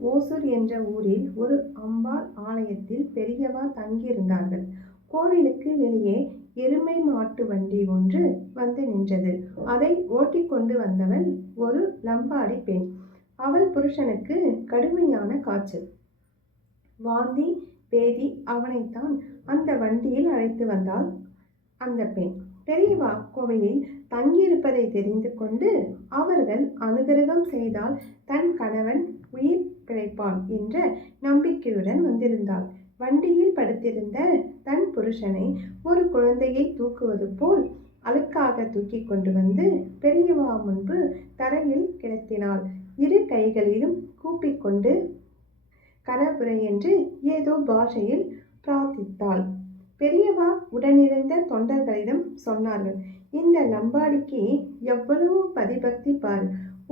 ஓசூர் என்ற ஊரில் ஒரு அம்பாள் ஆலயத்தில் பெரியவா தங்கியிருந்தார்கள். கோவிலுக்கு வெளியே எருமை மாட்டு வண்டி ஒன்று வந்து நின்றது. அதை ஓட்டிக்கொண்டு வந்தவள் ஒரு லம்பாடி பெண். அவள் புருஷனுக்கு கடுமையான காய்ச்சல், வாந்தி பேதி. அவனைத்தான் அந்த வண்டியில் அழைத்து வந்தாள் அந்த பெண். பெரியவா கோவிலில் தங்கியிருப்பதை தெரிந்து கொண்டு அவர்கள் அனுகிரகம் செய்தால் தன் கணவன் உயிர் பிழைப்பான் என்ற நம்பிக்கையுடன் வந்திருந்தாள். வண்டியில் படுத்திருந்த தன் புருஷனை ஒரு குழந்தையை தூக்குவது போல் அழுக்காக தூக்கி கொண்டு வந்து பெரியவா முன்பு தரையில் கிடத்தினாள். இரு கைகளிலும் கூப்பிக்கொண்டு கரபுரை என்று ஏதோ பாஷையில் பிரார்த்தித்தாள். பெரியவா உடனிருந்த தொண்டர்களிடம் சொன்னார்கள், இந்த லம்பாடிக்கு எவ்வளவு பதிபக்தி பார்!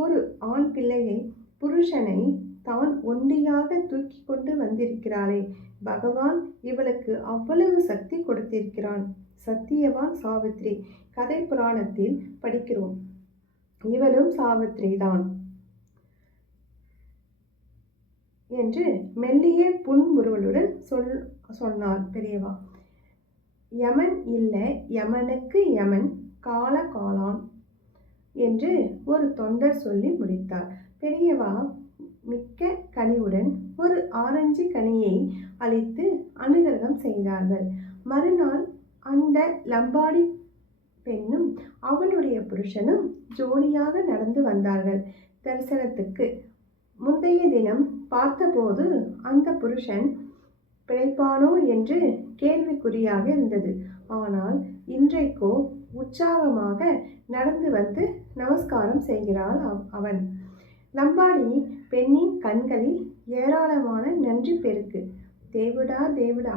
ஒரு ஆண் பிள்ளையை, புருஷனை தான் ஒண்டியாக தூக்கி கொண்டு வந்திருக்கிறாளே! பகவான் இவளுக்கு அவ்வளவு சக்தி கொடுத்திருக்கிறான். சத்தியவான் சாவித்திரி கதை புராணத்தில் படிக்கிறோம். இவளும் சாவித்திரி தான் என்று மெல்லிய புன்முறுவலுடன் சொன்னார் பெரியவா. யமன் இல்ல, யமனுக்கு யமன் கால காலான் என்று ஒரு தொண்டர் சொல்லி முடித்தார். பெரியவா மிக்க கனிவுடன் ஒரு ஆரஞ்சு கனியை அளித்து அனுகிரகம் செய்தார்கள். மறுநாள் அந்த லம்பாடி பெண்ணும் அவளுடைய புருஷனும் ஜோடியாக நடந்து வந்தார்கள் தரிசனத்துக்கு. முந்தைய தினம் பார்த்தபோது அந்த புருஷன் பிழைப்பானோ என்று கேள்விக்குறியாக இருந்தது. ஆனால் இன்றைக்கோ உற்சாகமாக நடந்து வந்து நமஸ்காரம் செய்கிறாள் அவன். லம்பாடி பெண்ணின் கண்களில் ஏராளமான நன்றி பெருக்கு. தேவுடா தேவுடா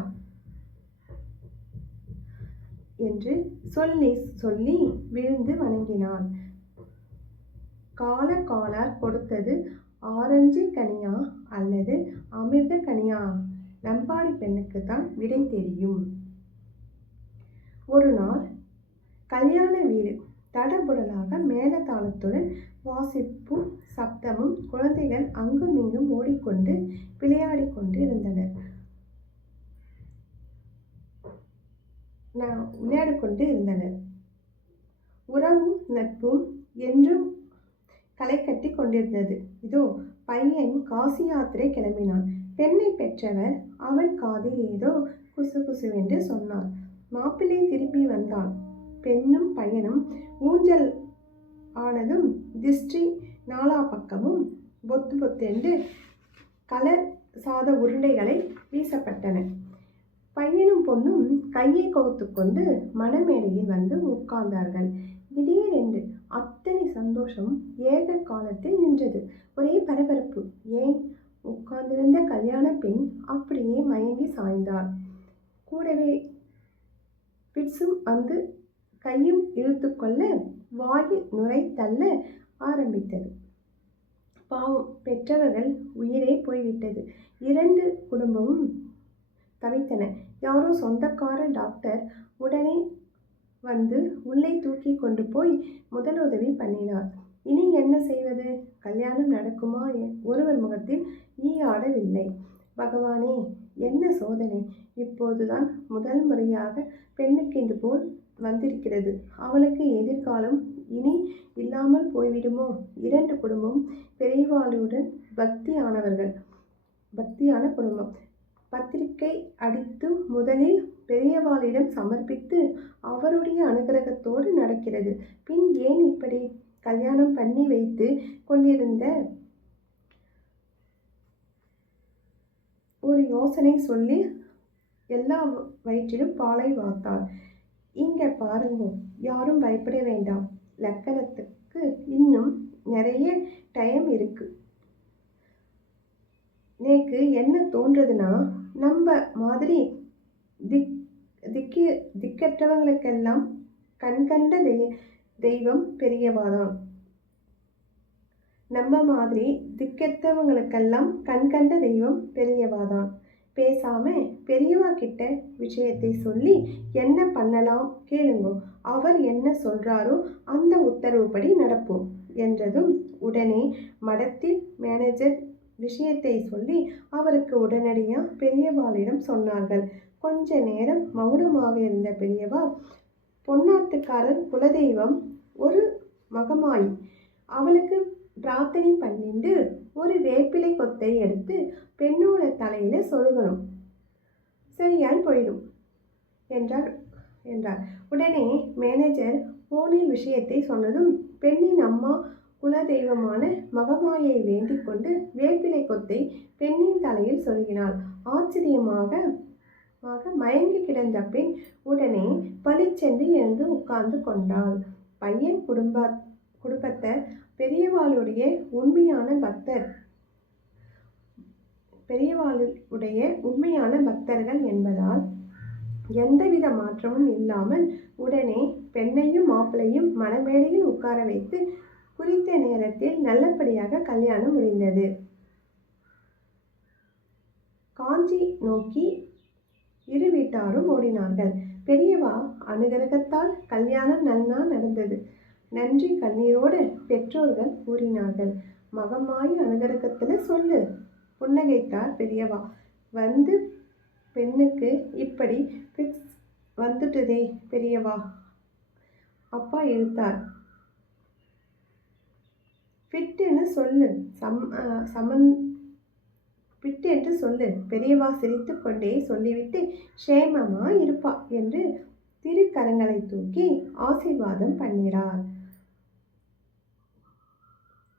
என்று சொல்லி சொல்லி விழுந்து வணங்கினாள். காலர் கொடுத்தது ஆரஞ்சு கனியா அல்லது அமிர்த கனியா? லம்பாடி பெண்ணுக்குத்தான் விடை தெரியும். ஒரு நாள் கல்யாண வீடு. தடபுடலாக மேளதாளத்துடன் வாசிப்பும் சப்தமும். குழந்தைகள் அங்கும் இங்கும் ஓடிக்கொண்டு விளையாடி கொண்டு இருந்தனர். உறவும் நட்பும் என்றும் களை கட்டி கொண்டிருந்தது. இதோ பையன் காசி யாத்திரை கிளம்பினான். பெண்ணை பெற்றவர் அவள் காதில் ஏதோ குசு குசுவென்று சொன்னார். மாப்பிள்ளை திரும்பி வந்தான். பெண்ணும் பையனும் ஊஞ்சல் ஆனதும் திஷ்டி நாலா பக்கமும் பொத்து பொத்தென்று கலர் சாத உருண்டைகளை வீசப்பட்டன. பையனும் பொண்ணும் கையை கோர்த்து கொண்டு மணமேடையில் வந்து உட்கார்ந்தார்கள். திடீரென்று அத்தனை சந்தோஷம் ஏக காலத்தில் நின்றது. ஒரே பரபரப்பு. ஏன்? உட்கார்ந்திருந்த கல்யாண பெண் அப்படியே மயங்கி சாய்ந்தாள். கூடவே பிட்ஸும் வந்து கையும் இழுத்து கொள்ள வாயில் நுரை தள்ள ஆரம்பித்தது. பாவம், பெற்றவர்கள் உயிரே போய்விட்டது. இரண்டு குடும்பமும் தவித்தன. யாரோ சொந்தக்கார டாக்டர் உடனே வந்து உள்ளே தூக்கி கொண்டு போய் முதலுதவி பண்ணினார். இனி என்ன செய்வது? கல்யாணம் நடக்குமா? ஒருவர் முகத்தில் ஈ ஆடவில்லை. பகவானே, என்ன சோதனை! இப்போதுதான் முதல் முறையாக பெண்ணுக்கு இது போல் வந்திருக்கிறது. அவளுக்கு எதிர்காலம் இனி இல்லாமல் போய்விடுமோ? இரண்டு குடும்பம் பெரியவாளுடன் பக்தியான குடும்பம். பத்திரிகை அடித்து முதலில் பெரியவாளிடம் சமர்ப்பித்து அவருடைய அனுகிரகத்தோடு நடக்கிறது. பின் ஏன் இப்படி? கல்யாணம் பண்ணி வைத்து கொண்டிருந்த ஒரு யோசனை சொல்லி எல்லா வயிற்றிலும் பாலை வார்த்தார். இங்க பாருங்க, யாரும் பயப்பட வேண்டாம். லக்கணத்துக்கு இன்னும் நிறைய டைம் இருக்கு. நேக்கு என்ன தோன்றதுன்னா, நம்ம மாதிரி திக்கற்றவங்களுக்கெல்லாம் கண்கண்ட தெய்வம் பெரியவாதான். நம்ம மாதிரி திக்கற்றவங்களுக்கெல்லாம் கண்கண்ட தெய்வம் பெரியவாதான். பேசாம பெரியவா கிட்ட விஷயத்தை சொல்லி என்ன பண்ணலாம் கேளுங்க. அவர் என்ன சொல்றாரோ அந்த உத்தரவுப்படி நடப்போம் என்றதும் உடனே மடத்தில் மேனேஜர் விஷயத்தை சொல்லி அவருக்கு உடனடியாக பெரியவாளிடம் சொன்னார்கள். கொஞ்ச நேரம் மௌனமாக இருந்த பெரியவா, பொன்னாத்துக்காரர் குலதெய்வம் ஒரு மகமாயி, அவளுக்கு பிரார்த்தனை பண்ணிட்டு ஒரு வேப்பிலை கொத்தை எடுத்து பெண்ணோட தலையில சொருகணும், சரியாய் போயிடும் என்றார் என்றார். உடனே மேனேஜர் போனில் விஷயத்தை சொன்னதும் பெண்ணின் அம்மா குலதெய்வமான மகமாயை வேண்டிக் கொண்டு வேப்பிலை கொத்தை பெண்ணின் தலையில் சொருகினாள். ஆச்சரியமாக மயங்கி கிடந்த பெண் உடனே பளிச்சென்று எழுந்து உட்கார்ந்து கொண்டாள். பையன் குடும்பத்தை பெரியவாளுடைய உண்மையான பக்தர்கள் என்பதால் எந்தவித மாற்றமும் இல்லாமல் உடனே பெண்ணையும் மாப்பிளையும் மணமேடையில் உட்கார வைத்து குறித்த நேரத்தில் நல்லபடியாக கல்யாணம் முடிந்தது. காஞ்சி நோக்கி இரு வீட்டாரும் ஓடினார்கள். பெரியவா அனுகிரகத்தால் கல்யாணம் நன்னா நடந்தது. நன்றி கண்ணீரோடு பெற்றோர்கள் கூறினார்கள். மகமாய் அனுகிரகத்துல சொல்லு, புன்னகைத்தார் பெரியவா. வந்து பெண்ணுக்கு இப்படி பிக்ஸ் வந்துட்டுதே பெரியவா, அப்பா இழுத்தார். ஃபிட்டுன்னு சொல்லு பெரியவா சிரித்து கொண்டே சொல்லிவிட்டு க்ஷேமமா இருப்பா என்று திருக்கரங்களை தூக்கி ஆசீர்வாதம் பண்ணினார்.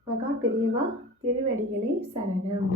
மகா பெரியவா திருவடிகளே சரணம்.